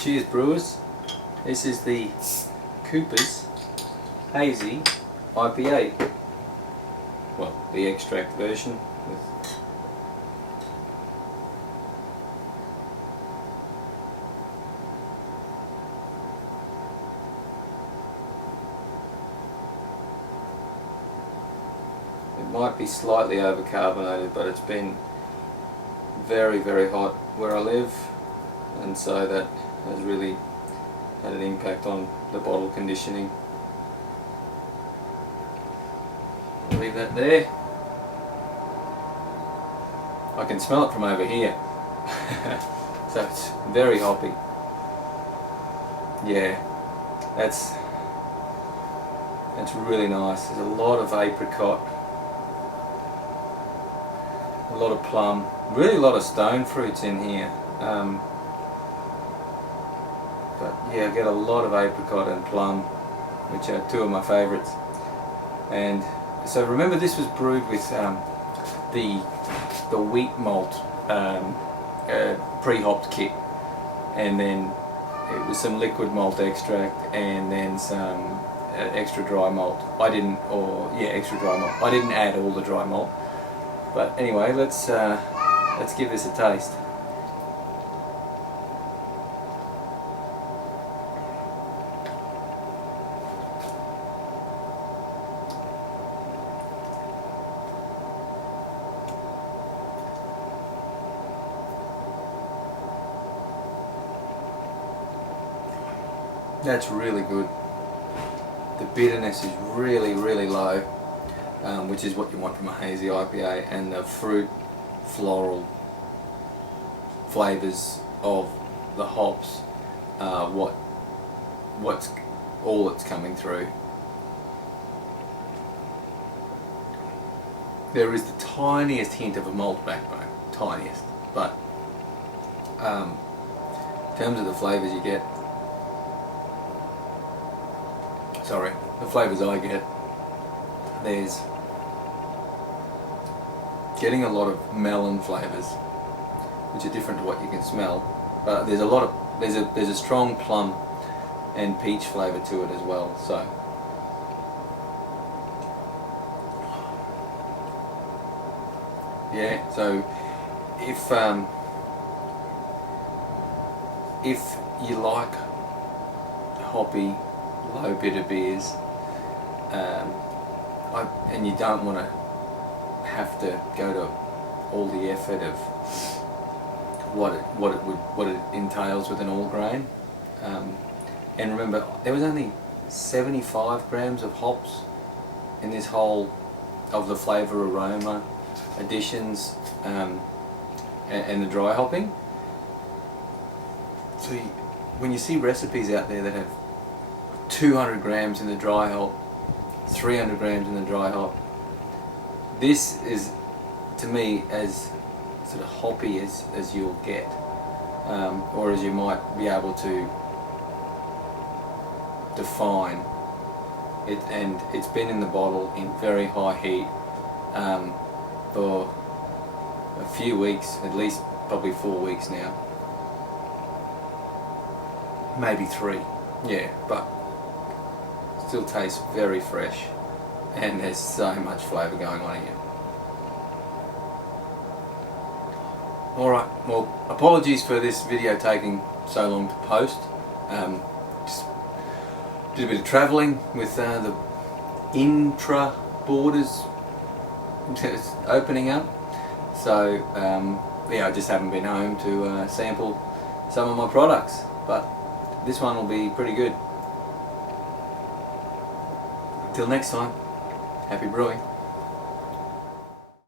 Cheers brewers, this is the Coopers Hazy IPA, well, the extract version with it might be slightly overcarbonated, but it's been very hot where I live, and so that has really had an impact on the bottle conditioning. I'll leave that there. I can smell it from over here. So it's very hoppy. Yeah, that's really nice. There's a lot of apricot, a lot of plum, really a lot of stone fruits in here. But yeah, I get a lot of apricot and plum, which are two of my favourites. And so remember, this was brewed with the wheat malt pre-hopped kit, and then it was some liquid malt extract, and then some extra dry malt. Extra dry malt. I didn't add all the dry malt, but anyway, let's give this a taste. That's really good. The bitterness is really low, which is what you want from a hazy IPA, and the fruit, floral flavours of the hops are what's all that's coming through. There is the tiniest hint of a malt backbone, tiniest, but in terms of the flavours you get, the flavours I get, there's getting a lot of melon flavours, which are different to what you can smell, but there's a strong plum and peach flavour to it as well. So yeah, so if you like hoppy, low bitter beers, and you don't want to have to go to all the effort of what it entails with an all grain, and remember, there was only 75 grams of hops in this whole of the flavour aroma additions, and the dry hopping. So when you see recipes out there that have 200 grams in the dry hop, 300 grams in the dry hop, this is, to me, as sort of hoppy as you'll get, or as you might be able to define it. And it's been in the bottle in very high heat for a few weeks, at least probably 4 weeks now, maybe 3, yeah, but still tastes very fresh, and there's so much flavour going on here. Alright, well, apologies for this video taking so long to post. Just did a bit of travelling with the intra borders opening up, so yeah, I just haven't been home to sample some of my products, but this one will be pretty good. Till next time, happy brewing.